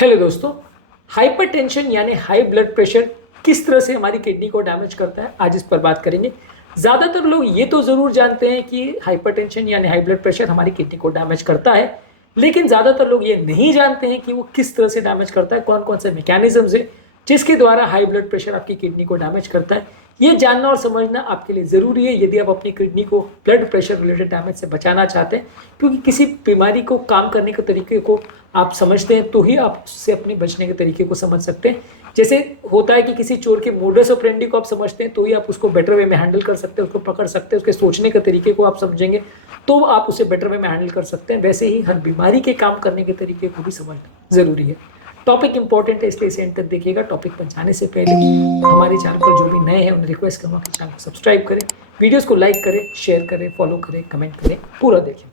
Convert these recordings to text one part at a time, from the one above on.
Hello दोस्तों, hypertension यानी high blood pressure किस तरह से हमारी किडनी को डैमेज करता है, आज इस पर बात करेंगे। ज़्यादातर लोग ये तो ज़रूर जानते हैं कि हाइपरटेंशन यानी हाई ब्लड प्रेशर हमारी किडनी को डैमेज करता है, लेकिन ज़्यादातर लोग ये नहीं जानते हैं कि वो किस तरह से डैमेज करता है, कौन कौन से मैकेनिज्म्स है जिसके द्वारा हाई ब्लड प्रेशर आपकी किडनी को डैमेज करता है। ये जानना और समझना आपके लिए ज़रूरी है यदि आप अपनी किडनी को ब्लड प्रेशर रिलेटेड डैमेज से बचाना चाहते हैं, क्योंकि किसी बीमारी को काम करने के तरीके को आप समझते हैं तो ही आप उससे अपने बचने के तरीके को समझ सकते हैं। जैसे होता है कि किसी चोर के मोडस ऑपरेंडी को आप समझते हैं तो ही आप उसको बेटर वे में हैंडल कर सकते हैं, उसको पकड़ सकते हैं, उसके सोचने के तरीके को आप समझेंगे तो आप उसे बेटर वे में हैंडल कर सकते हैं। वैसे ही हर बीमारी के काम करने के तरीके को भी समझना ज़रूरी है। टॉपिक इंपॉर्टेंट है, इसलिए इसे एंड तक देखिएगा। टॉपिक पर जाने से पहले हमारे चैनल पर जो भी नए हैं उन्हें रिक्वेस्ट करूँगा कि चैनल को सब्सक्राइब करें, वीडियोस को लाइक करें, शेयर करें, फॉलो करें, कमेंट करें, पूरा देखें।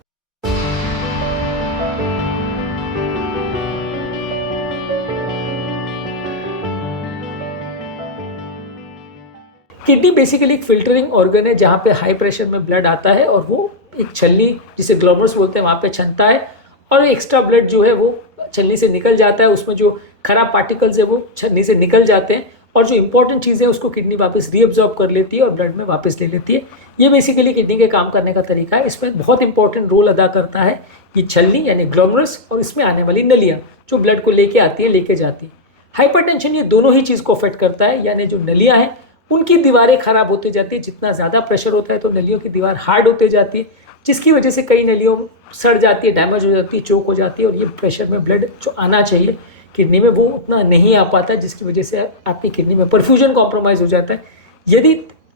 किडनी बेसिकली एक फिल्टरिंग ऑर्गन है जहाँ पे हाई प्रेशर में ब्लड आता है और वो एक छलनी जिसे ग्लोमर्स बोलते हैं वहाँ पे छनता है और एक्स्ट्रा ब्लड जो है वो छलनी से निकल जाता है। उसमें जो खराब पार्टिकल्स है वो छलनी से निकल जाते हैं और जो इंपॉर्टेंट चीज़ें हैं उसको किडनी वापस रीअब्जॉर्ब कर लेती है और ब्लड में वापस ले लेती है। ये बेसिकली किडनी के काम करने का तरीका है। इसमें बहुत इंपॉर्टेंट रोल अदा करता है ये छलनी यानी ग्लोमरस और इसमें आने वाली नलियाँ जो ब्लड को लेके आती है, लेके जाती है। हाइपरटेंशन ये दोनों ही चीज़ को अफेक्ट करता है, यानी जो नलियाँ हैं उनकी दीवारें खराब होती जाती है। जितना ज़्यादा प्रेशर होता है तो नलियों की दीवार हार्ड होती जाती है, जिसकी वजह से कई नलियों सड़ जाती है, डैमेज हो जाती है, चोक हो जाती है और ये प्रेशर में ब्लड जो आना चाहिए किडनी में वो उतना नहीं आ पाता, जिसकी वजह से आपकी किडनी में परफ्यूजन कॉम्प्रोमाइज़ हो जाता है। यदि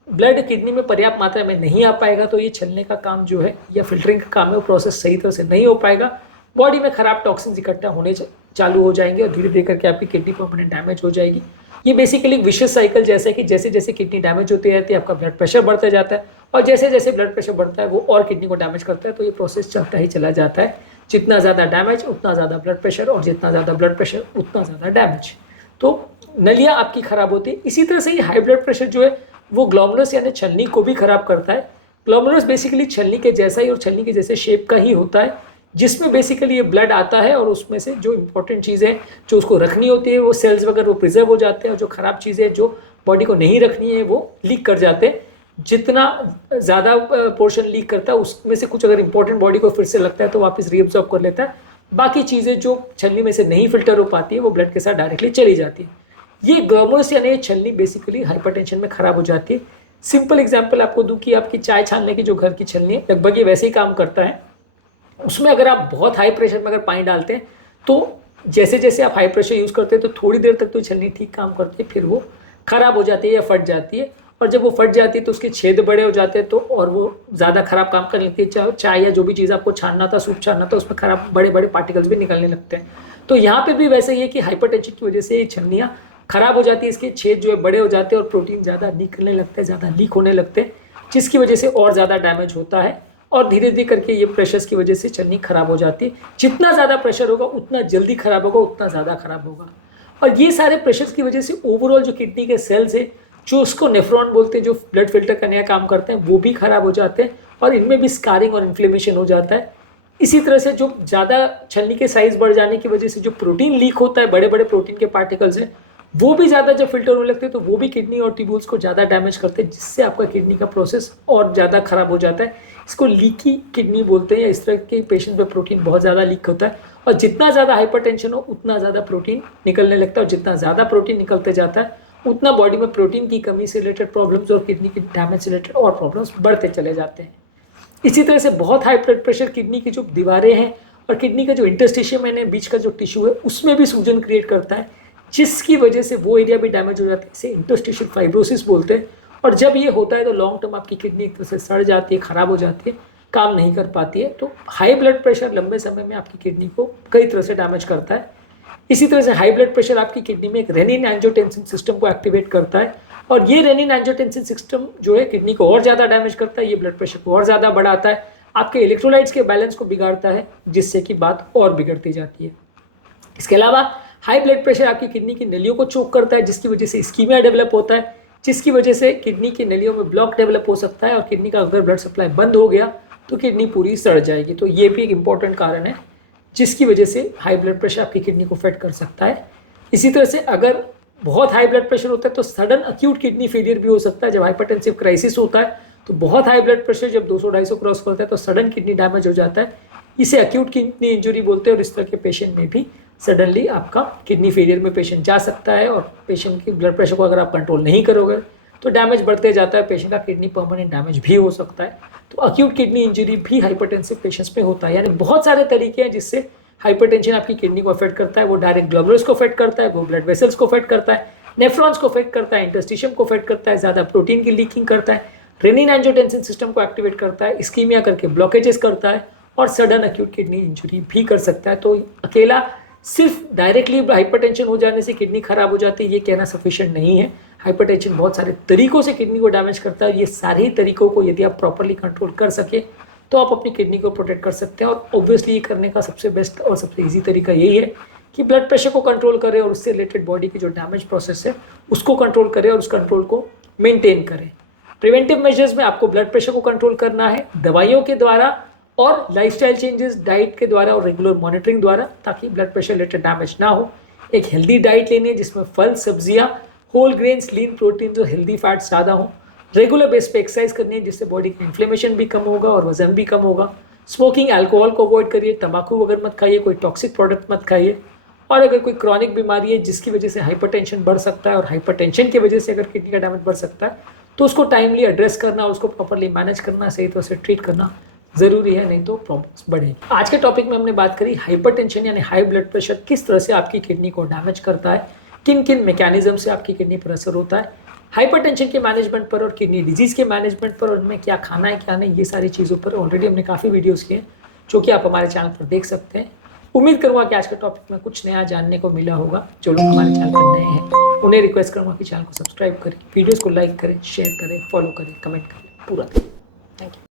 ब्लड किडनी में पर्याप्त मात्रा में नहीं आ पाएगा तो ये छलने का काम जो है या फिल्टरिंग का काम है वो प्रोसेस सही तरह से नहीं हो पाएगा। बॉडी में खराब टॉक्सिन्स इकट्ठा होने चालू हो जाएंगे और धीरे धीरे करके आपकी किडनी परमानेंट डैमेज हो जाएगी। ये बेसिकली विशेष साइकिल जैसा है कि जैसे जैसे किडनी डैमेज होती रहती है आपका ब्लड प्रेशर बढ़ता जाता है और जैसे जैसे ब्लड प्रेशर बढ़ता है वो और किडनी को डैमेज करता है। तो ये प्रोसेस चलता ही चला जाता है। जितना ज़्यादा डैमेज उतना ज़्यादा ब्लड प्रेशर और जितना ज़्यादा ब्लड प्रेशर उतना ज़्यादा डैमेज। तो नलियाँ आपकी खराब होती है। इसी तरह से ही हाई ब्लड प्रेशर जो है वो ग्लोमरुलस यानी छलनी को भी खराब करता है। ग्लोमरुलस बेसिकली छलनी के जैसा ही और छलनी के जैसे शेप का ही होता है, जिसमें बेसिकली ये ब्लड आता है और उसमें से जो इंपॉर्टेंट चीज़ें जो उसको रखनी होती है वो सेल्स वगैरह वो प्रिजर्व हो जाते हैं और जो ख़राब चीज़ें जो बॉडी को नहीं रखनी है वो लीक कर जाते हैं। जितना ज़्यादा पोर्शन लीक करता है उसमें से कुछ अगर इंपॉर्टेंट बॉडी को फिर से लगता है तो वापस रीअब्सॉर्ब कर लेता है। बाकी चीज़ें जो छलनी में से नहीं फिल्टर हो पाती है वो ब्लड के साथ डायरेक्टली चली जाती है। ये ग्लोमरुलस यानी छलनी बेसिकली हाइपरटेंशन में ख़राब हो जाती है। सिंपल एग्जाम्पल आपको दूँ कि आपकी चाय छानने की जो घर की छलनी है लगभग ये वैसे ही काम करता है। उसमें अगर आप बहुत हाई प्रेशर में अगर पानी डालते हैं तो जैसे जैसे आप हाई प्रेशर यूज़ करते हैं तो थोड़ी देर तक तो छलनी ठीक काम करती है, फिर वो ख़राब हो जाती है या फट जाती है। और जब वो फट जाती है तो उसके छेद बड़े हो जाते हैं तो और वो ज़्यादा ख़राब काम कर लेती है। चाय या जो भी चीज़ आपको छानना था, सूप छानना था, उसमें ख़राब बड़े बड़े पार्टिकल्स भी निकलने लगते हैं। तो यहाँ पर भी वैसे ही है कि हाइपरटेंशन की वजह से ये छलनियाँ ख़राब हो जाती है, इसके छेद जो है बड़े हो जाते हैं और प्रोटीन ज़्यादा निकलने लगते हैं, ज़्यादा लीक होने लगते हैं, जिसकी वजह से और ज़्यादा डैमेज होता है और धीरे धीरे करके ये प्रेशर्स की वजह से छलनी खराब हो जाती है। जितना ज़्यादा प्रेशर होगा उतना जल्दी खराब होगा, उतना ज़्यादा खराब होगा। और ये सारे प्रेशर्स की वजह से ओवरऑल जो किडनी के सेल्स है जो उसको नेफ्रॉन बोलते हैं, जो ब्लड फिल्टर करने का काम करते हैं, वो भी खराब हो जाते हैं और इनमें भी स्कारिंग और इन्फ्लेमेशन हो जाता है। इसी तरह से जो ज़्यादा छलनी के साइज़ बढ़ जाने की वजह से जो प्रोटीन लीक होता है, बड़े बड़े प्रोटीन के पार्टिकल्स हैं, वो भी ज़्यादा जब फिल्टर होने लगते हैं तो वो भी किडनी और ट्यूब्यूल्स को ज़्यादा डैमेज करते हैं, जिससे आपका किडनी का प्रोसेस और ज़्यादा खराब हो जाता है। इसको लीकी किडनी बोलते हैं। इस तरह के पेशेंट में प्रोटीन बहुत ज़्यादा लीक होता है और जितना ज़्यादा हाइपरटेंशन हो उतना ज़्यादा प्रोटीन निकलने लगता है और जितना ज़्यादा प्रोटीन निकलते जाता है उतना बॉडी में प्रोटीन की कमी से रिलेटेड प्रॉब्लम्स और किडनी की डैमेज से रिलेटेड और प्रॉब्लम्स बढ़ते चले जाते हैं। इसी तरह से बहुत हाई ब्लड प्रेशर किडनी की जो दीवारें हैं और किडनी का जो इंटरस्टिशियम यानी बीच का जो टिश्यू है उसमें भी सूजन क्रिएट करता है, जिसकी वजह से वो एरिया भी डैमेज हो जाता है। इसे इंटरस्टिशियल फाइब्रोसिस बोलते हैं। और जब ये होता है तो लॉन्ग टर्म आपकी किडनी एक तरह से सड़ जाती है, ख़राब हो जाती है, काम नहीं कर पाती है। तो हाई ब्लड प्रेशर लंबे समय में आपकी किडनी को कई तरह से डैमेज करता है। इसी तरह से हाई ब्लड प्रेशर आपकी किडनी में एक रेनिन एंजियोटेंसिन सिस्टम को एक्टिवेट करता है और ये रेनिन एंजियोटेंसिन सिस्टम जो है किडनी को और ज़्यादा डैमेज करता है। ये ब्लड प्रेशर को और ज़्यादा बढ़ाता है, आपके इलेक्ट्रोलाइट्स के बैलेंस को बिगाड़ता है, जिससे कि बात और बिगड़ती जाती है। इसके अलावा हाई ब्लड प्रेशर आपकी किडनी की नलियों को चोक करता है, जिसकी वजह से इस्कीमिया डेवलप होता है, जिसकी वजह से किडनी की नलियों में ब्लॉक डेवलप हो सकता है और किडनी का अगर ब्लड सप्लाई बंद हो गया तो किडनी पूरी सड़ जाएगी। तो ये भी एक इम्पॉर्टेंट कारण है। जिसकी वजह से हाई ब्लड प्रेशर आपकी किडनी को अफेक्ट कर सकता है। इसी तरह से अगर बहुत हाई ब्लड प्रेशर होता है तो सडन अक्यूट किडनी फेलियर भी हो सकता है। जब हाइपरटेंसिव क्राइसिस होता है तो बहुत हाई ब्लड प्रेशर जब 200-250 क्रॉस करता है तो सडन किडनी डैमेज हो जाता है, इसे अक्यूट किडनी इंजरी बोलते हैं। और इस तरह के पेशेंट में भी सडनली आपका किडनी फेलियर में पेशेंट जा सकता है, और पेशेंट की ब्लड प्रेशर को अगर आप कंट्रोल नहीं करोगे तो डैमेज बढ़ते जाता है, पेशेंट का किडनी परमानेंट डैमेज भी हो सकता है। तो अक्यूट किडनी इंजरी भी हाइपरटेंसिव पेशेंट्स में होता है। यानी बहुत सारे तरीके हैं जिससे हाइपरटेंशन आपकी किडनी को अफेक्ट करता है। वो डायरेक्ट ग्लोमेरुलस को अफेक्ट करता है, वो ब्लड वेसल्स को अफेक्ट करता है, नेफ्रॉन्स को अफेक्ट करता है, इंटरस्टिशियम को अफेक्ट करता है, ज़्यादा प्रोटीन की लीकिंग करता है, रेनिन एंजियोटेंसिन सिस्टम को एक्टिवेट करता है, इस्कीमिया करके ब्लॉकेजेस करता है, और सडन अक्यूट किडनी इंजरी भी कर सकता है। तो अकेला सिर्फ डायरेक्टली हाइपरटेंशन हो जाने से किडनी खराब हो जाती है ये कहना सफिशिएंट नहीं है। हाइपरटेंशन बहुत सारे तरीकों से किडनी को डैमेज करता है। ये सारे तरीकों को यदि आप प्रॉपरली कंट्रोल कर सके तो आप अपनी किडनी को प्रोटेक्ट कर सकते हैं। और ऑब्वियसली ये करने का सबसे बेस्ट और सबसे ईजी तरीका यही है कि ब्लड प्रेशर को कंट्रोल करें और उससे रिलेटेड बॉडी की जो डैमेज प्रोसेस है उसको कंट्रोल करें और उस कंट्रोल को मेंटेन करें। प्रिवेंटिव मेजर्स में आपको ब्लड प्रेशर को कंट्रोल करना है दवाइयों के द्वारा और लाइफस्टाइल चेंजेस, डाइट के द्वारा और रेगुलर मॉनिटरिंग द्वारा, ताकि ब्लड प्रेशर रिलेटेड डैमेज ना हो। एक हेल्दी डाइट लेनी है जिसमें फल, सब्जियां, होल ग्रेन्स, लीन प्रोटीन और हेल्दी फैट्स ज़्यादा हो। रेगुलर बेस पे एक्सरसाइज करनी है जिससे बॉडी का इन्फ्लेमेशन भी कम होगा और वजन भी कम होगा। स्मोकिंग, अल्कोहल को अवॉइड करिए, तंबाकू वगैरह मत खाइए, कोई टॉक्सिक प्रोडक्ट मत खाइए। और अगर कोई क्रॉनिक बीमारी है जिसकी वजह से हाइपरटेंशन बढ़ सकता है और हाइपरटेंशन की वजह से अगर किडनी का डैमेज बढ़ सकता है तो उसको टाइमली एड्रेस करना और उसको प्रॉपरली मैनेज करना, सही तरह से ट्रीट करना ज़रूरी है, नहीं तो प्रॉब्लम्स बढ़ेगी। आज के टॉपिक में हमने बात करी हाइपरटेंशन यानी हाई ब्लड प्रेशर किस तरह से आपकी किडनी को डैमेज करता है, किन किन मैकेनिज्म से आपकी किडनी पर असर होता है, हाइपरटेंशन के मैनेजमेंट पर और किडनी डिजीज़ के मैनेजमेंट पर, और उनमें क्या खाना है क्या नहीं, ये सारी चीज़ों पर ऑलरेडी हमने काफ़ी वीडियोज़ किए हैं जो कि आप हमारे चैनल पर देख सकते हैं। उम्मीद करूँगा कि आज के टॉपिक में कुछ नया जानने को मिला होगा। जो लोग हमारे चैनल पर नए हैं उन्हें रिक्वेस्ट करूँगा कि चैनल को सब्सक्राइब करें, वीडियोज़ को लाइक करें, शेयर करें, फॉलो करें, कमेंट करें, पूरा करें। Thank you.